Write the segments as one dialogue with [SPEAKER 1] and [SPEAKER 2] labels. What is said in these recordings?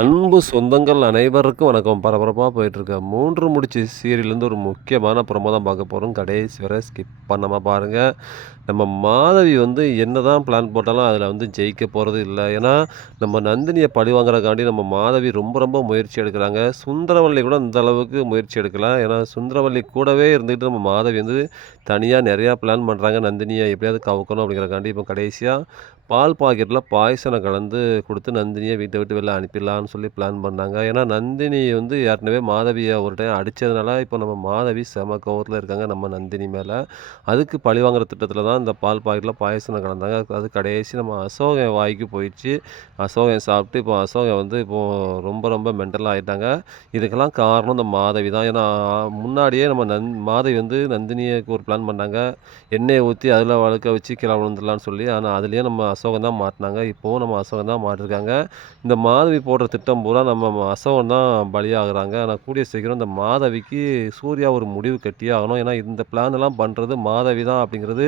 [SPEAKER 1] அன்பு சொந்தங்கள் அனைவருக்கும் வணக்கம். பரபரப்பாக போயிட்டுருக்க. மூன்று முடிச்சு சீரியல்லேருந்து ஒரு முக்கியமான ப்ரொமோ தான் பார்க்க போகிறோம் கடைசி வரை ஸ்கிப் பண்ணாமல் பாருங்கள் நம்ம மாதவி வந்து என்ன தான் பிளான் போட்டாலும் அதில் வந்து ஜெயிக்க போகிறது இல்லை. ஏன்னா நம்ம நந்தினியை பழி வாங்குறக்காண்டி நம்ம மாதவி ரொம்ப ரொம்ப முயற்சி எடுக்கிறாங்க. சுந்தரவல்லி கூட இந்த அளவுக்கு முயற்சி எடுக்கலாம் ஏன்னா சுந்தரவல்லி கூடவே இருந்துக்கிட்டு நம்ம மாதவி வந்து தனியாக நிறையா பிளான் பண்ணுறாங்க நந்தினியை எப்படியாவது கவுக்கணும் அப்படிங்கிறக்காண்டி இப்போ கடைசியாக பால் பாக்கெட்டில் பாய்சனை கலந்து கொடுத்து நந்தினியை வீட்டை விட்டு வெளில அனுப்பிடலாம் அனுப்பிடலான்னு சொல்லி பிளான் பண்ணாங்க. ஏன்னா நந்தினி வந்து ஏற்கனவே மாதவியை ஒரு டைம் அடித்ததுனால இப்போ நம்ம மாதவி செம கோவத்தில் இருக்காங்க நம்ம நந்தினி மேலே. அதுக்கு பழி வாங்குற திட்டத்தில் தான் இந்த பால் பாக்கெட்டில் பாயசனை கலந்தாங்க. அது கடைசி நம்ம அசோகன் வாய்க்கு போயிடுச்சு. அசோகன் சாப்பிட்டு இப்போ அசோகன் வந்து இப்போது ரொம்ப ரொம்ப மென்டலாக ஆகிட்டாங்க இதுக்கெல்லாம் காரணம் இந்த மாதவி தான். ஏன்னா முன்னாடியே நம்ம நந் மாதவி வந்து நந்தினிக்கு ஒரு பிளான் பண்ணாங்க. எண்ணெயை ஊற்றி அதில் வழுக்க வச்சு கீழே விழுந்துடலான்னு சொல்லி. ஆனால் அதுலேயே நம்ம அசோகன் தான் மாட்டினாங்க. இப்போவும் நம்ம அசோகன் தான் மாட்டிருக்காங்க. இந்த மாதவி போடுற திட்டம் பூரா நம்ம அசவன் தான் பலியாகிறாங்க. ஆனால் கூடிய சீக்கிரம் இந்த மாதவிக்கு சூர்யா ஒரு முடிவு கட்டியே ஆகணும். ஏன்னா இந்த பிளான் எல்லாம் பண்ணுறது மாதவி தான் அப்படிங்கிறது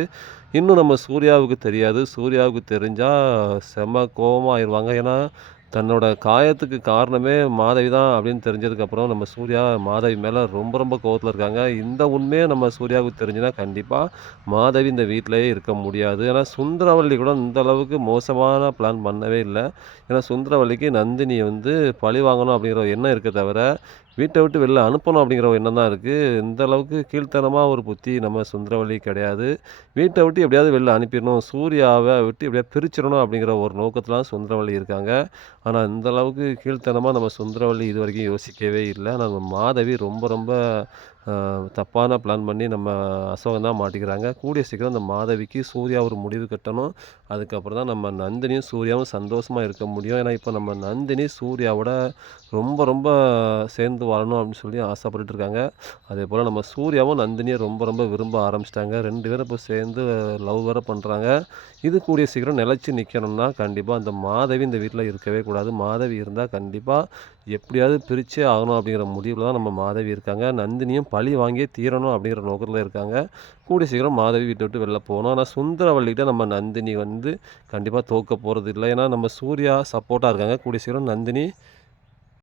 [SPEAKER 1] இன்னும் நம்ம சூர்யாவுக்கு தெரியாது. சூர்யாவுக்கு தெரிஞ்சால் செம கோபமாக ஆயிடுவாங்க ஏன்னா தன்னோட காயத்துக்கு காரணமே மாதவி தான் அப்படின்னு தெரிஞ்சதுக்கப்புறம் நம்ம சூர்யா மாதவி மேலே ரொம்ப ரொம்ப கோவத்தில் இருக்காங்க. இந்த உண்மையை நம்ம சூர்யாவுக்கு தெரிஞ்சுன்னா கண்டிப்பாக மாதவி இந்த வீட்டிலேயே இருக்க முடியாது. ஏன்னா சுந்தரவல்லி கூட இந்த அளவுக்கு மோசமான பிளான் பண்ணவே இல்லை. ஏன்னா சுந்தரவல்லிக்கு நந்தினி வந்து பழி வாங்கணும் அப்படிங்கிற ஒரு எண்ணம் இருக்க தவிர வீட்டை விட்டு வெளில அனுப்பணும் அப்படிங்கிற ஒரு எண்ணம் தான் இருக்குது இந்த அளவுக்கு கீழ்த்தனமாக ஒரு புத்தி நம்ம சுந்தரவழி கிடையாது. வீட்டை விட்டு எப்படியாவது வெளில அனுப்பிடணும். சூர்யாவை விட்டு எப்படியாவது பிரிச்சிடணும் அப்படிங்கிற ஒரு நோக்கத்தில் சுந்தரவள்ளி இருக்காங்க. ஆனால் இந்த அளவுக்கு கீழ்த்தனமாக நம்ம சுந்தரவள்ளி இது வரைக்கும் யோசிக்கவே இல்லை. நம்ம மாதவி ரொம்ப ரொம்ப தப்பான பிளான் பண்ணி நம்ம அசோகம் தான் மாட்டிக்கிறாங்க. கூடிய சீக்கிரம் இந்த மாதவிக்கு சூர்யா ஒரு முடிவு கட்டணும். அதுக்கப்புறம் தான் நம்ம நந்தினியும் சூர்யாவும் சந்தோஷமாக இருக்க முடியும். ஏன்னா இப்போ நம்ம நந்தினி சூர்யாவோட ரொம்ப ரொம்ப சேர்ந்து வாழணும் அப்படின்னு சொல்லி ஆசைப்பட்டுட்டு இருக்காங்க. அதே போல் நம்ம சூர்யாவும் நந்தினியை ரொம்ப ரொம்ப விரும்ப ஆரம்பிச்சிட்டாங்க. ரெண்டு பேரும் இப்போ சேர்ந்து லவ் வேறு பண்ணுறாங்க இது கூடிய சீக்கிரம் நிலச்சி நிற்கணும்னா கண்டிப்பாக அந்த மாதவி இந்த வீட்டில் இருக்கவே கூடாது. மாதவி இருந்தால் கண்டிப்பாக எப்படியாவது பிரிச்சே ஆகணும் அப்படிங்கிற முடிவில் தான் நம்ம மாதவி இருக்காங்க. நந்தினியும் பழி வாங்கியே தீரணும் அப்படிங்கிற நோக்கத்தில் இருக்காங்க. கூடிய சீக்கிரம் மாதவி வீட்டை விட்டு வெளில போகணும். ஆனால் சுந்தரவள்ளிகிட்ட நம்ம நந்தினி வந்து கண்டிப்பாக தோக்க போகிறது இல்லை ஏன்னா நம்ம சூர்யா சப்போர்ட்டாக இருக்காங்க. கூடிய சீக்கிரம் நந்தினி